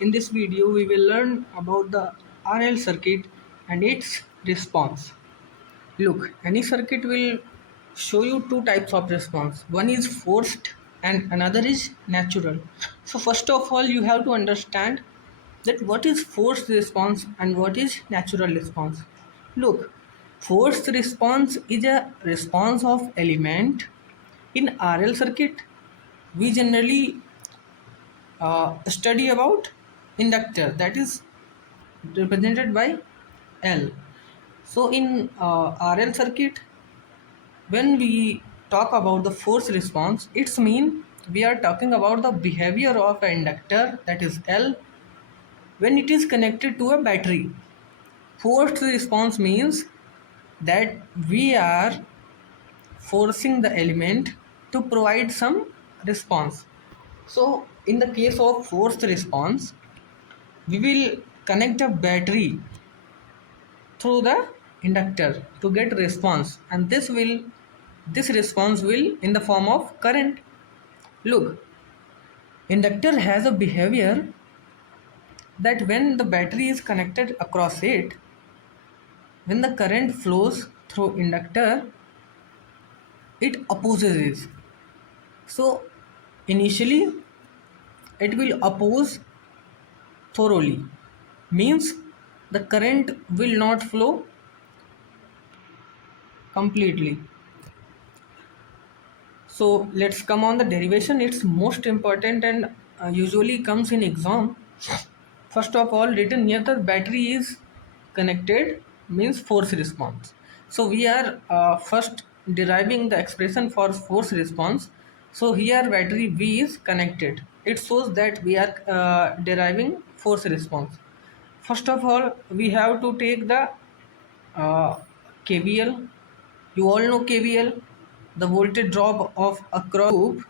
In this video we will learn about the RL circuit and its response. Look, any circuit will show you two types of response. One is forced and another is natural. So first of all you have to understand that what is forced response and what is natural response. Look, forced response is a response of element in RL circuit. We generally study about inductor, that is represented by L. So in RL circuit, when we talk about the force response, it's mean we are talking about the behavior of an inductor, that is L, when it is connected to a battery. Forced response means that we are forcing the element to provide some response. So in the case of forced response, we will connect a battery through the inductor to get response, and this response will in the form of current. Look, inductor has a behavior that when the battery is connected across it, when the current flows through inductor, it opposes it. So initially it will oppose thoroughly, means the current will not flow completely. So let's come on the derivation. It's most important and usually comes in exam. First of all, written here the battery is connected means force response. So we are first deriving the expression for force response. So here battery V is connected. It shows that we are deriving force response. First of all, we have to take the uh, KVL. You all know KVL. The voltage drop of across loop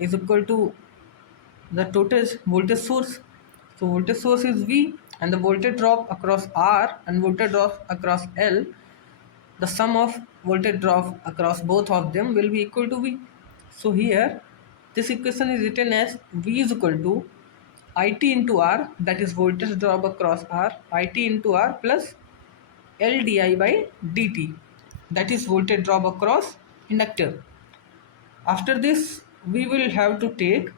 is equal to the total voltage source. So voltage source is V and the voltage drop across R and voltage drop across L. The sum of voltage drop across both of them will be equal to V. So here this equation is written as V is equal to IT into R, that is voltage drop across R, IT into R plus L di by dt, that is voltage drop across inductor. After this we will have to take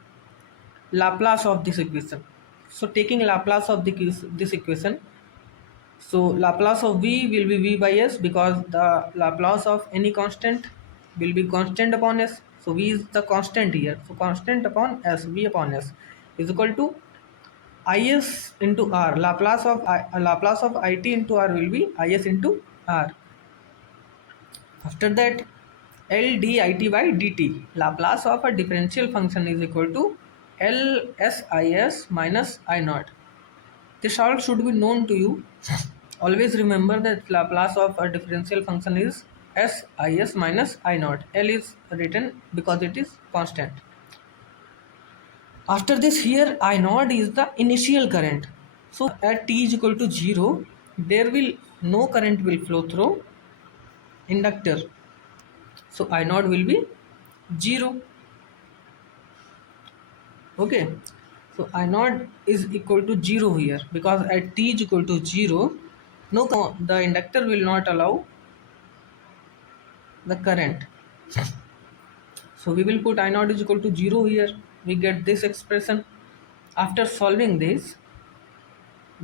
Laplace of this equation. So taking Laplace of this equation, so Laplace of V will be V by S, because the Laplace of any constant will be constant upon S. So V is the constant here. So constant upon S, V upon S is equal to Is into R. Laplace of It into R will be Is into R. After that, L dit by dt. Laplace of a differential function is equal to LSIS minus I naught. This all should be known to you. Always remember that Laplace of a differential function is SIS minus I naught. L is written because it is constant. After this, here I naught is the initial current. So at t is equal to 0, there will no current will flow through inductor. So I naught will be 0. Okay. So I naught is equal to 0 here, because at t is equal to 0, no, the inductor will not allow the current. So we will put I naught is equal to 0 here. We get this expression. After solving this,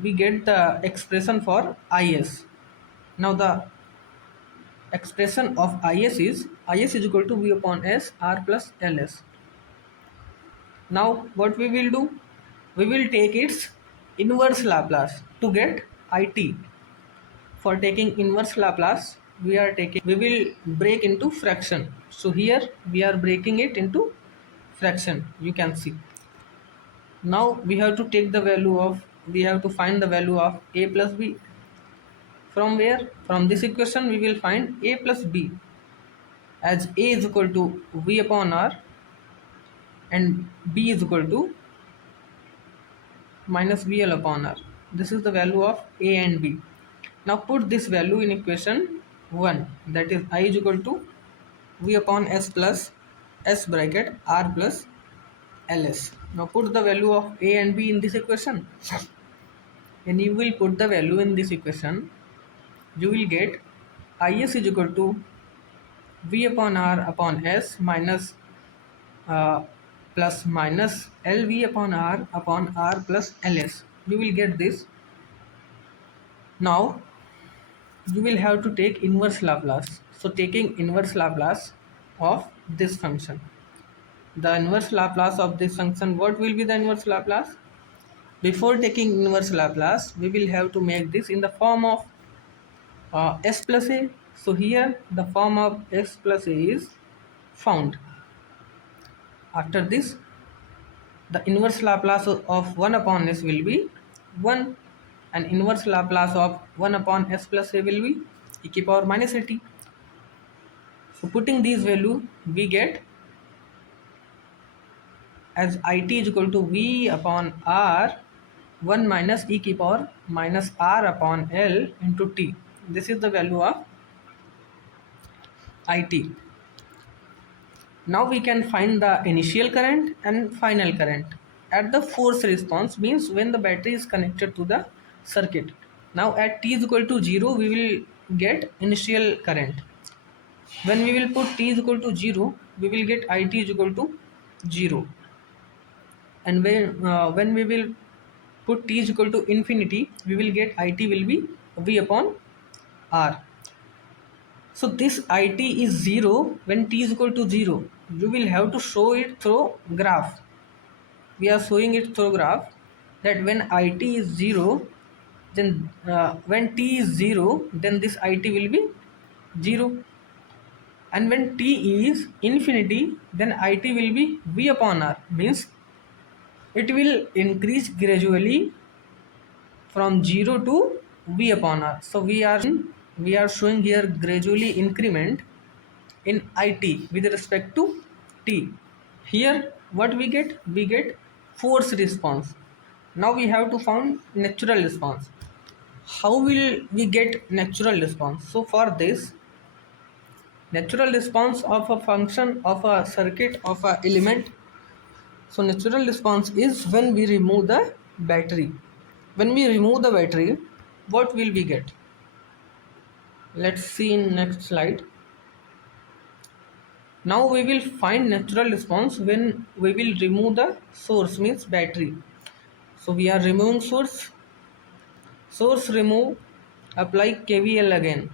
we get the expression for Is. Now the expression of Is is equal to V upon S R plus Ls. Now what we will do? We will take its inverse Laplace to get It. For taking inverse Laplace, we will break into fraction. So here we are breaking it into fraction, you can see. Now we have to take the value of, we have to find the value of a plus b. From where? From this equation we will find a plus b, as a is equal to v upon r and b is equal to minus vl upon r. This is the value of a and b. Now put this value in equation 1, that is I is equal to v upon s plus s bracket r plus ls. Now put the value of a and b in this equation. When you will put the value in this equation, you will get is equal to v upon r upon s minus uh, plus minus lv upon r plus ls. You will get this. Now you will have to take inverse Laplace. So taking inverse Laplace of this function. The inverse Laplace of this function, what will be the inverse Laplace? Before taking inverse Laplace, we will have to make this in the form of s plus a. So here the form of s plus a is found. After this, the inverse Laplace of 1 upon s will be 1, and inverse Laplace of 1 upon s plus a will be e to the power minus at. So putting these value, we get as it is equal to v upon r 1 minus e to the power minus r upon l into t. This is the value of it. Now we can find the initial current and final current at the force response, means when the battery is connected to the circuit. Now at t is equal to 0, we will get initial current. When we will put t is equal to 0, we will get it is equal to 0. And when we will put t is equal to infinity, we will get it will be v upon r. So this it is 0 when t is equal to 0. You will have to show it through graph. We are showing it through graph that when it is 0, then when t is 0, then this it will be 0. And when t is infinity, then it will be v upon r, means it will increase gradually from 0 to v upon r. So we are showing here gradually increment in it with respect to t. Here what we get? We get force response. Now we have to find natural response. How will we get natural response? So for this, natural response of a function of a circuit of a element. So natural response is when we remove the battery. When we remove the battery, what will we get? Let's see in next slide. Now we will find natural response when we will remove the source, means battery. So we are removing source remove, apply KVL again.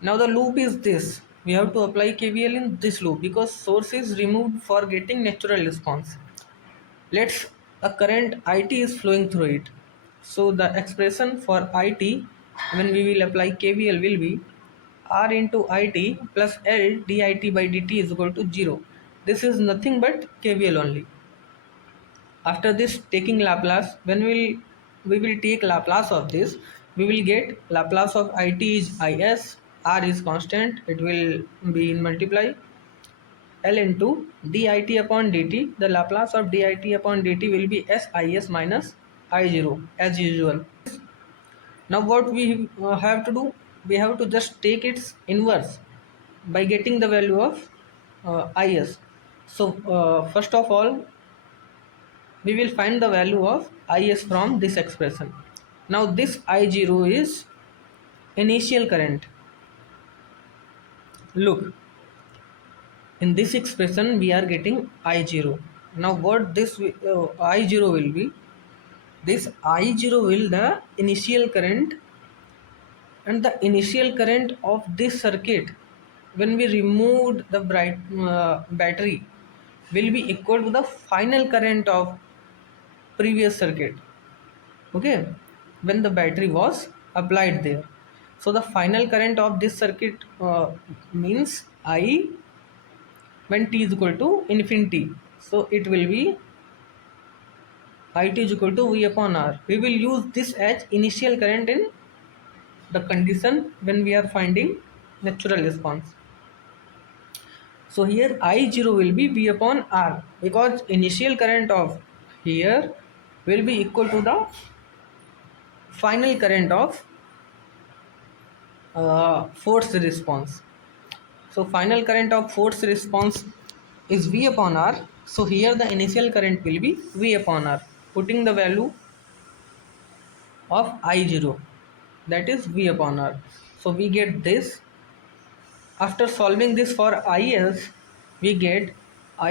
Now the loop is this. We have to apply KVL in this loop because source is removed for getting natural response. Let's a current IT is flowing through it. So the expression for IT when we will apply KVL will be R into IT plus L dit by dt is equal to 0. This is nothing but KVL only. After this, taking Laplace, when we will take Laplace of this, we will get Laplace of IT is is, R is constant, it will be in multiply L into dit upon dt. The Laplace of dit upon dt will be sis minus I0 as usual. Now what we have to do? We have to just take its inverse by getting the value of is. So first of all, we will find the value of is from this expression. Now this I0 is initial current. Look, in this expression we are getting I0. Now what this I0 will be? This I0 will the initial current, and the initial current of this circuit when we removed the battery will be equal to the final current of previous circuit. Okay, when the battery was applied there. So the final current of this circuit means I when t is equal to infinity. So it will be it is equal to v upon r. We will use this as initial current in the condition when we are finding natural response. So here I0 will be v upon r because initial current of here will be equal to the final current of force response. So final current of force response is v upon r. So here the initial current will be V upon R, putting the value of I0, that is V upon R. So we get this. After solving this for IS, we get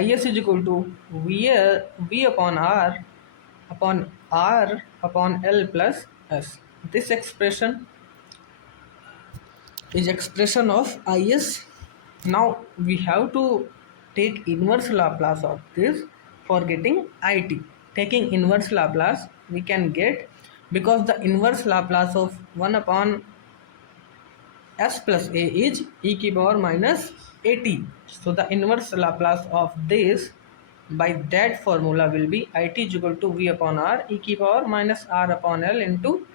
IS is equal to V upon R upon L plus S. This expression is expression of Is. Now we have to take inverse Laplace of this for getting It. Taking inverse Laplace, we can get, because the inverse Laplace of 1 upon S plus A is e की power minus at. So the inverse Laplace of this by that formula will be it is equal to V upon R e की power minus R upon L into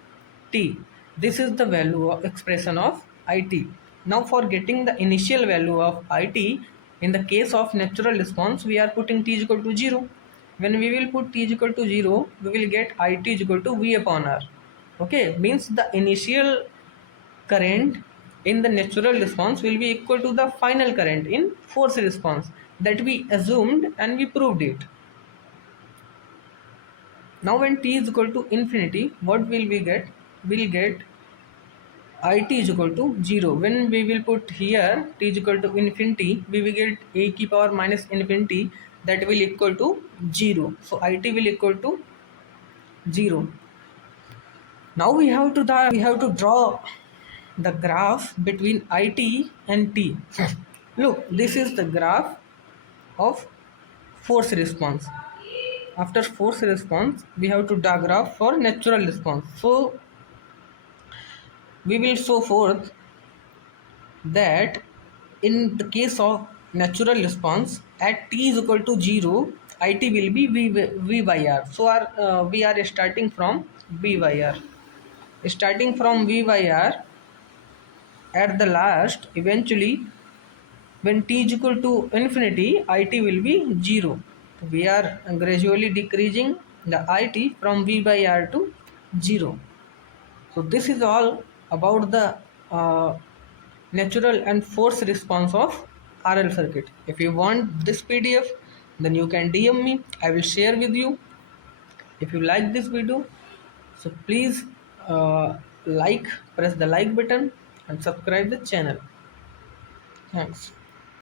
t. This is the value of expression of it. Now for getting the initial value of it, in the case of natural response, we are putting t is equal to 0. When we will put t is equal to 0, we will get it is equal to V upon R. Okay, means the initial current in the natural response will be equal to the final current in forced response, that we assumed and we proved it. Now when t is equal to infinity, what will we get? We'll get it is equal to 0. When we will put here t is equal to infinity, we will get a की power minus infinity, that will equal to 0. So it will equal to 0. Now we have to draw the graph between it and t. Look, this is the graph of force response. After force response, we have to draw graph for natural response. So we will show forth that in the case of natural response, at t is equal to 0, it will be v by r. So we are starting from v by r. Starting from v by r, at the last, eventually, when t is equal to infinity, it will be 0. We are gradually decreasing the it from v by r to 0. So this is all about the natural and force response of RL circuit. If you want this PDF, then you can DM me. I will share with you. If you like this video, so please press the like button and subscribe the channel. Thanks.